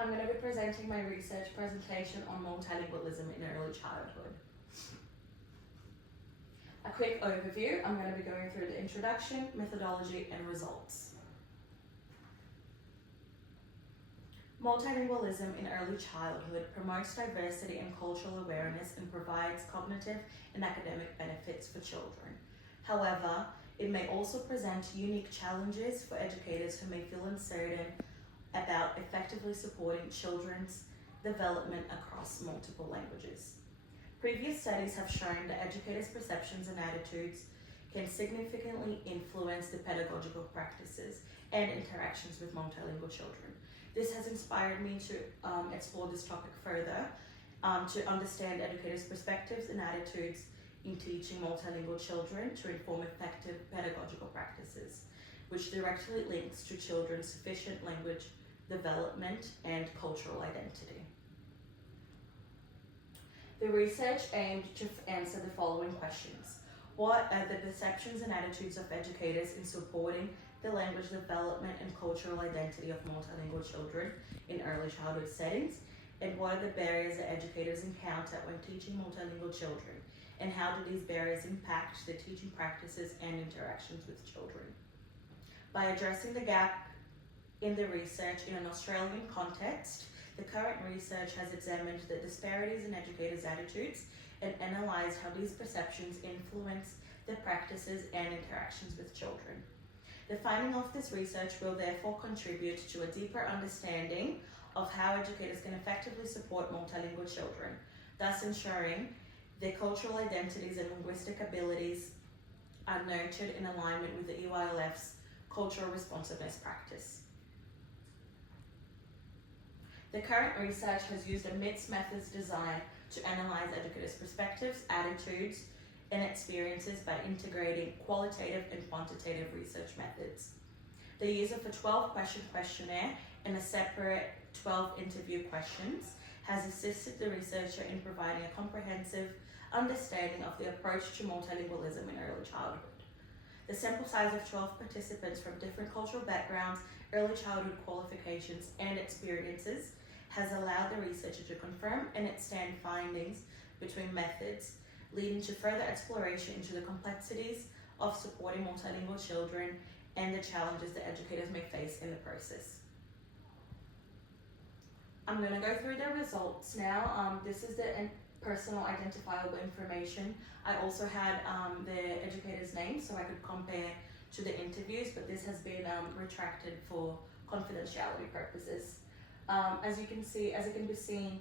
I'm going to be presenting my research presentation on multilingualism in early childhood. A quick overview, I'm going to be going through the introduction, methodology, and results. Multilingualism in early childhood promotes diversity and cultural awareness and provides cognitive and academic benefits for children. However, it may also present unique challenges for educators who may feel uncertain about effectively supporting children's development across multiple languages. Previous studies have shown that educators' perceptions and attitudes can significantly influence the pedagogical practices and interactions with multilingual children. This has inspired me to explore this topic further, to understand educators' perspectives and attitudes in teaching multilingual children to inform effective pedagogical practices, which directly links to children's sufficient language development and cultural identity. The research aimed to answer the following questions. What are the perceptions and attitudes of educators in supporting the language development and cultural identity of multilingual children in early childhood settings? And what are the barriers that educators encounter when teaching multilingual children? And how do these barriers impact the teaching practices and interactions with children? By addressing the gap in the research in an Australian context, the current research has examined the disparities in educators' attitudes and analysed how these perceptions influence the practices and interactions with children. The finding of this research will therefore contribute to a deeper understanding of how educators can effectively support multilingual children, thus ensuring their cultural identities and linguistic abilities are nurtured in alignment with the EYLF's cultural responsiveness practice. The current research has used a mixed methods design to analyse educators' perspectives, attitudes, and experiences by integrating qualitative and quantitative research methods. The use of a 12-question questionnaire and a separate 12 interview questions has assisted the researcher in providing a comprehensive understanding of the approach to multilingualism in early childhood. The sample size of 12 participants from different cultural backgrounds, early childhood qualifications, and experiences has allowed the researcher to confirm and extend findings between methods, leading to further exploration into the complexities of supporting multilingual children and the challenges that educators may face in the process. I'm going to go through the results now. This is the personal identifiable information. I also had the educator's name so I could compare to the interviews, but this has been retracted for confidentiality purposes. As it can be seen,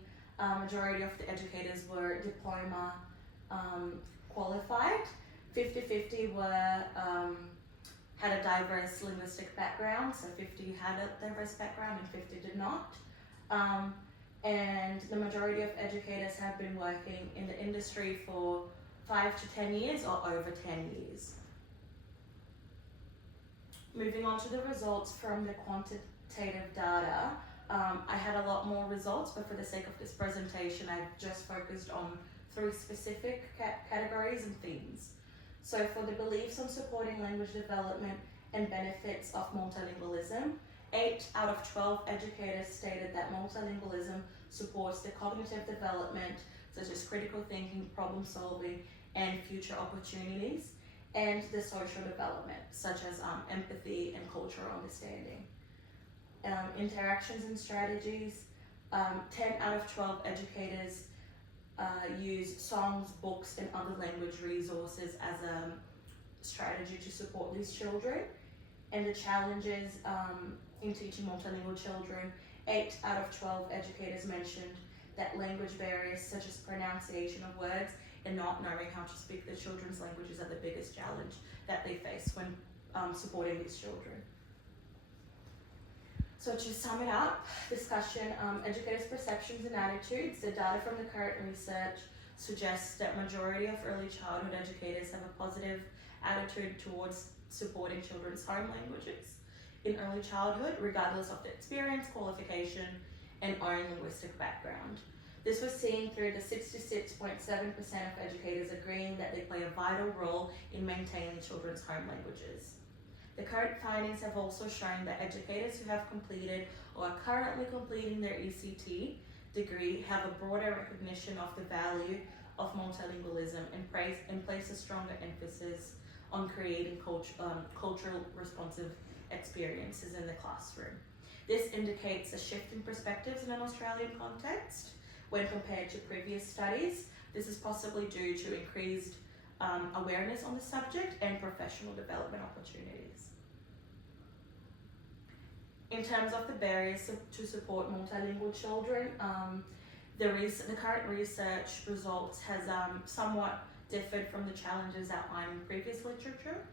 majority of the educators were diploma qualified. 50-50 were had a diverse linguistic background, so 50 had a diverse background and 50 did not. And the majority of educators have been working in the industry for 5 to 10 years or over 10 years. Moving on to the results from the quantitative data, I had a lot more results, but for the sake of this presentation, I've just focused on 3 specific categories and themes. So for the beliefs on supporting language development and benefits of multilingualism, 8 out of 12 educators stated that multilingualism supports the cognitive development, such as critical thinking, problem solving, and future opportunities, and the social development, such as empathy and cultural understanding. Interactions and strategies, 10 out of 12 educators use songs, books, and other language resources as a strategy to support these children. And the challenges in teaching multilingual children, 8 out of 12 educators mentioned that language barriers such as pronunciation of words and not knowing how to speak the children's languages are the biggest challenge that they face when supporting these children. So to sum it up, discussion, educators' perceptions and attitudes. The data from the current research suggests that majority of early childhood educators have a positive attitude towards supporting children's home languages in early childhood, regardless of the experience, qualification, and own linguistic background. This was seen through the 66.7% of educators agreeing that they play a vital role in maintaining children's home languages. The current findings have also shown that educators who have completed or are currently completing their ECT degree have a broader recognition of the value of multilingualism and place a stronger emphasis on creating cultural responsive experiences in the classroom. This indicates a shift in perspectives in an Australian context when compared to previous studies. This is possibly due to increased awareness on the subject and professional development opportunities. In terms of the barriers to support multilingual children, the current research results has somewhat differed from the challenges outlined in previous literature.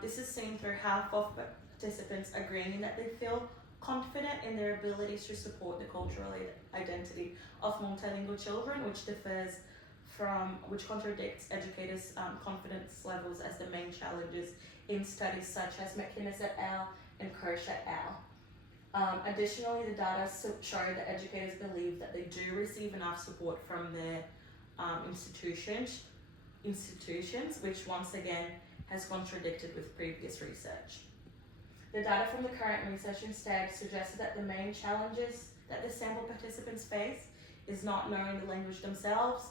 This is seen through half of participants agreeing that they feel confident in their abilities to support the cultural identity of multilingual children, which contradicts educators' confidence levels as the main challenges in studies such as McInnes et al. And Kirsch et al. Additionally, the data show that educators believe that they do receive enough support from their institutions, which once again has contradicted with previous research. The data from the current research instead suggested that the main challenges that the sample participants face is not knowing the language themselves,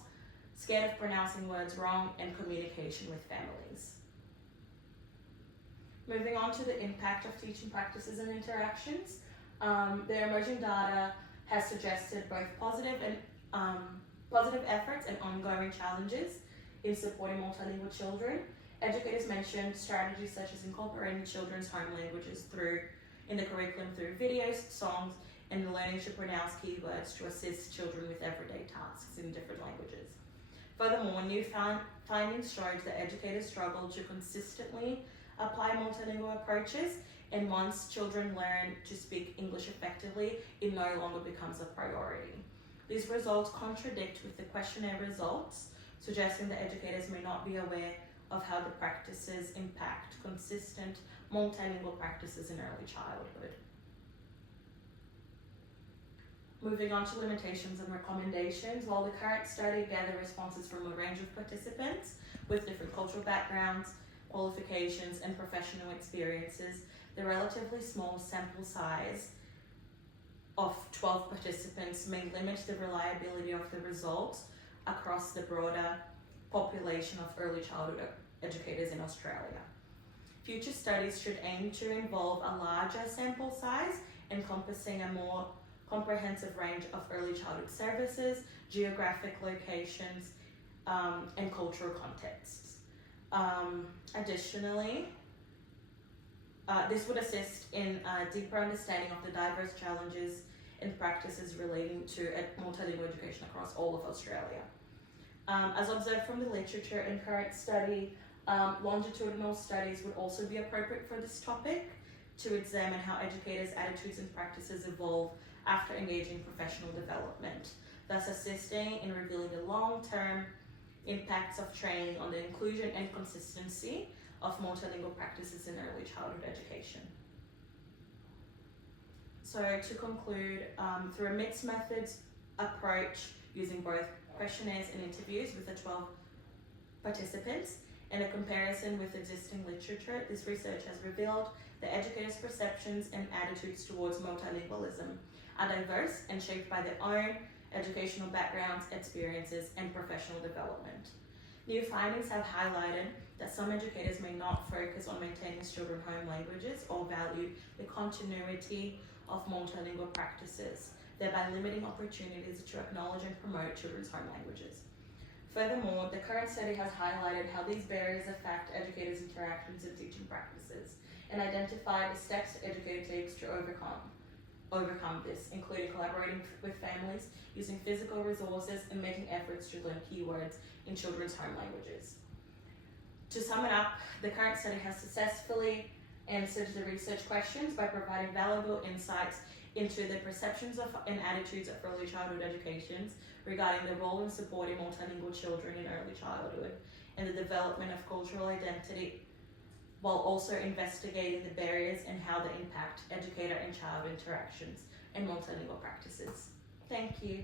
scared of pronouncing words wrong, and communication with families. Moving on to the impact of teaching practices and interactions, the emerging data has suggested both positive efforts and ongoing challenges in supporting multilingual children. Educators mentioned strategies such as incorporating children's home languages in the curriculum through videos, songs, and learning to pronounce keywords to assist children with everyday tasks in different languages. Furthermore, new findings showed that educators struggle to consistently apply multilingual approaches, and once children learn to speak English effectively, it no longer becomes a priority. These results contradict with the questionnaire results, suggesting that educators may not be aware of how the practices impact consistent multilingual practices in early childhood. Moving on to limitations and recommendations, while the current study gathered responses from a range of participants with different cultural backgrounds, qualifications, and professional experiences, the relatively small sample size of 12 participants may limit the reliability of the results across the broader population of early childhood educators in Australia. Future studies should aim to involve a larger sample size encompassing a more comprehensive range of early childhood services, geographic locations, and cultural contexts. Additionally, this would assist in a deeper understanding of the diverse challenges and practices relating to multilingual education across all of Australia. As observed from the literature and current study, longitudinal studies would also be appropriate for this topic to examine how educators' attitudes and practices evolve after engaging in professional development, thus assisting in revealing the long-term impacts of training on the inclusion and consistency of multilingual practices in early childhood education. So to conclude, through a mixed methods approach using both questionnaires and interviews with the 12 participants and a comparison with existing literature, this research has revealed that educators' perceptions and attitudes towards multilingualism are diverse and shaped by their own educational backgrounds, experiences, and professional development. New findings have highlighted that some educators may not focus on maintaining children's home languages or value the continuity of multilingual practices, thereby limiting opportunities to acknowledge and promote children's home languages. Furthermore, the current study has highlighted how these barriers affect educators' interactions and teaching practices, and identified the steps the educator takes to overcome this, including collaborating with families, using physical resources, and making efforts to learn keywords in children's home languages. To sum it up, the current study has successfully answered the research questions by providing valuable insights into the perceptions of and attitudes of early childhood educations regarding the role in supporting multilingual children in early childhood and the development of cultural identity, while also investigating the barriers and how they impact educator and child interactions and multilingual practices. Thank you.